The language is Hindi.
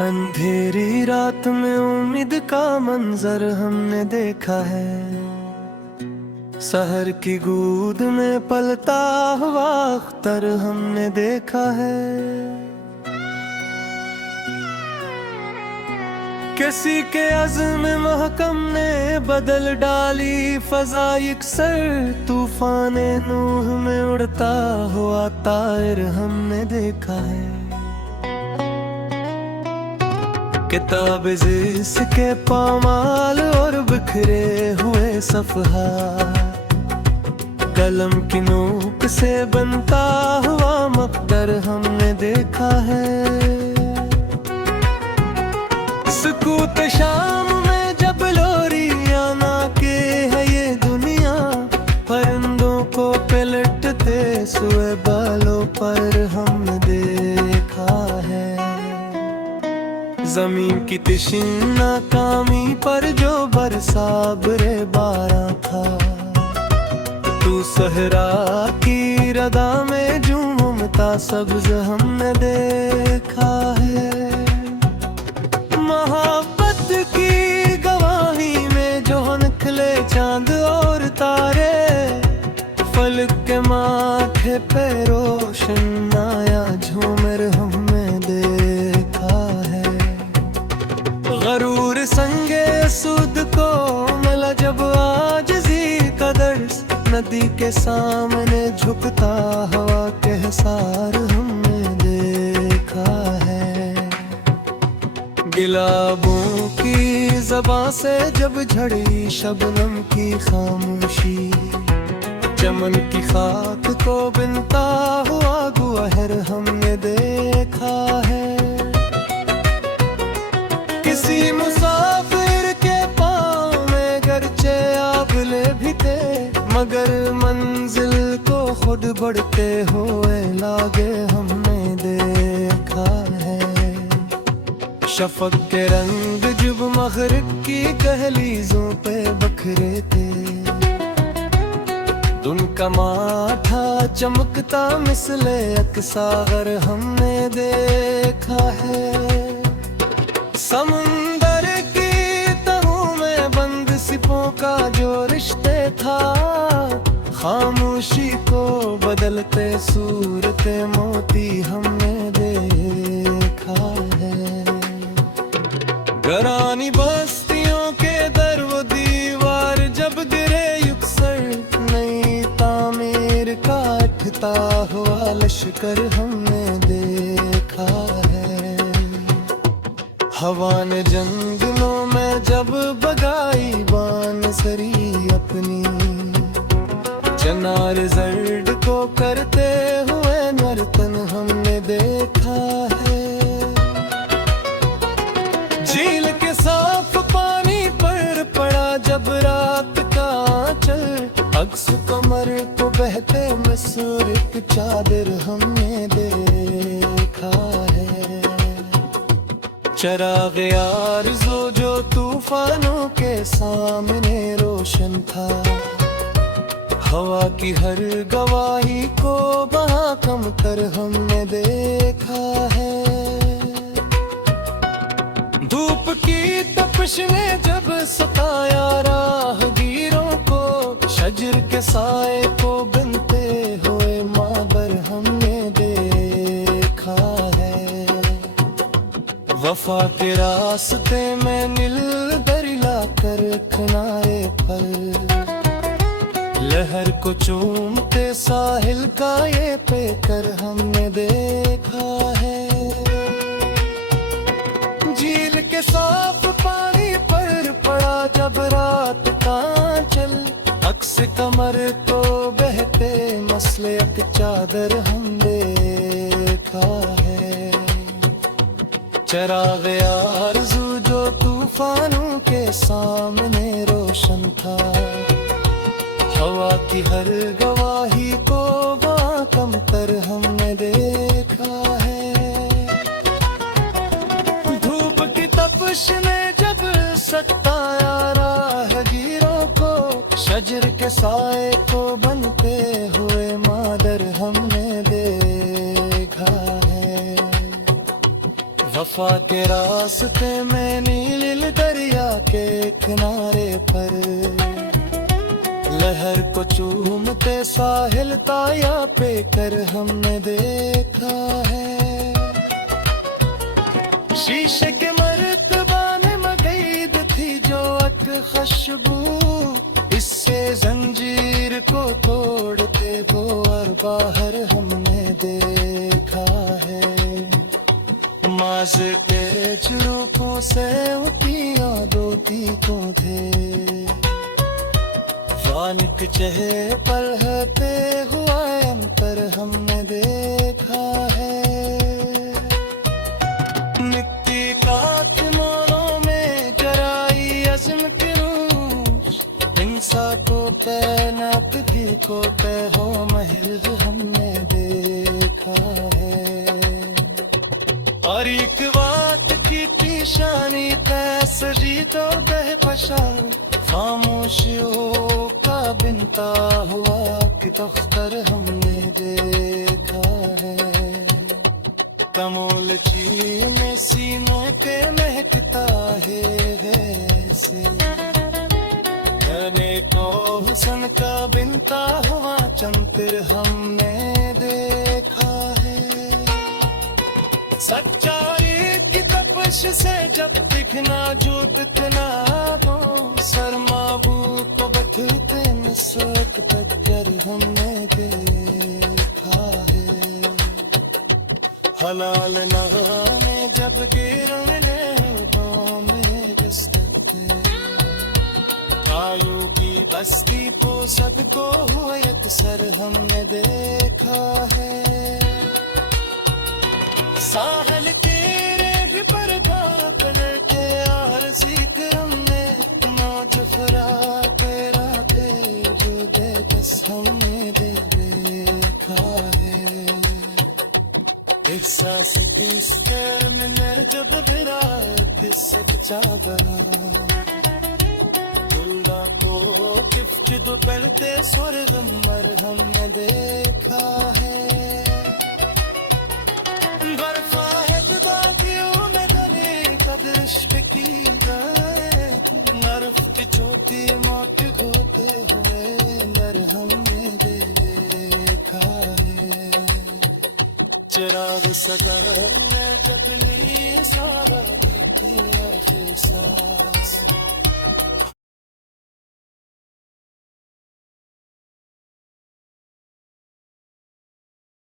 अंधेरी रात में उम्मीद का मंजर हमने देखा है। शहर की गूद में पलता हुआ अख्तर हमने देखा है। किसी के अज़्म महकम ने बदल डाली फज़ा यकसर। तूफाने नूह में उड़ता हुआ तायर हमने देखा है। किताब जिसके पामाल और बिखरे हुए सफ़हात, कलम की नोक से बनता हुआ मक़दर हमने देखा है। सुकूत शाम में जब लोरियां नाके है ये दुनिया, परिंदों को पलटते सुए बालों पर हमने देखा है। ज़मीन की तिशिन नाकामी पर जो बरसा बरे बारां था, तू सहरा की रदा में जो मुमता सब्ज़ हमने देखा है। मोहब्बत की गवाही में जो निकले चांद और तारे, फलक के माथे पे रोशन आया झूमर हमने देखा है। गरूर संगे सूद को मिला जब आजिज़ी का दर्स, नदी के सामने झुकता हवा के हिसार हमने देखा है। गुलाबों की ज़बां से जब झड़ी शबनम की खामोशी, चमन की खाक को बिनता हुआ गुहर हमने देखा है। किसी मुसाफिर के पाँव में गरचे आबले भी थे, मगर मंजिल को खुद बढ़ते हुए लागे हमने देखा है। शफक के रंग जब मगरिब की दहलीजों पे बखरे थे, दुन का माथा चमकता मिसले अक्सागर हमने देखा है। समुंदर की तहों में बंद सिपों का जो रिश्ते था, खामोशी को बदलते सूरते मोती हमने देखा है। घरानी बस्तियों के दर वो दीवार जब गिरे युक्सर, नई तामीर का उठता हुआ लश्कर हमने देखा है। हवा ने जंगलों में जब बगाई बान सरी अपनी, चनार जर्द को करते हुए नर्तन हमने देखा है। झील के साफ पानी पर पड़ा जब रात का आंचल, अक्स कमर को बहते मसूर की चादर हमने देखा है। चराग़ आरज़ू जो तूफानों के सामने रोशन था, हवा की हर गवाही को बहा कम कर हमने देखा है। धूप की तपिश ने जब सताया राहगीरों को, शजर के साए को बनते हुए माबर हमने देखा है। वफा के रास्ते में नील दरिला कर किनारे पर, लहर को चूमते साहिल का ये पेकर हमने देखा है। झील के साफ पानी पर पड़ा जब रात का आंचल, अक्स कमर को बहते मसले की चादर हम देखा है। चराग़ आरज़ू जो तूफानों के सामने रोशन था, हवा की हर गवाही को कम कर हमने देखा है। धूप की तपिश ने जब सताया राहगीरों को, शजर के साए को बनते हुए मादर हमने देखा है। वफा के रास्ते में नील दरिया के किनारे पर लहर को चूमते साहिल ताया पे कर हमने देखा है। शीशे के मर्तबाने मगीद थी जो अक खुशबू, इससे जंजीर को तोड़ते वो और बाहर हमने देखा है। माज के झरोकों से उठिया दोती को थे, वानिक चेहरे पर हते हुआ अंतर हमने देखा है। निकती काट मोरों में जराई अज़्म की रूश, इंसा को तैनात थी को तय हो महज हमने देखा है। और एक बात की निशानी तैसरी तो बह पशा, खामोशियों का बिनता हुआ कि तख्तर हमने देखा है। कमोल चीने सीने पे महकता है वैसे, कहने को हुस्न का बिनता हुआ चमतिर हमने देखा है। सच्चाई की तपश से जब दिखना जो दिखना हो, सरमाबू को बथते निसक पत्थर हमने देखा है। हलाल नगाने जब गिरने होठों में दस्तक, आयु की बस्ती को सबको हुआ अक्सर हमने देखा है। साहल तेरे पर पलटे आरज़ी हमने, नाज फरा तेरा दे जो दे बस हमने देखा है। एहसास किस पैर में जब गिरा किससे बचा गया, दुल्ला को गिफ्ट दोपहरते स्वर्गंबर हमने देखा है। की गए नर्फ की छोटी मौत होते हुए अंदर हमने देखा है। चिराग सगर में जब नी सारा बीती आखिर सांस,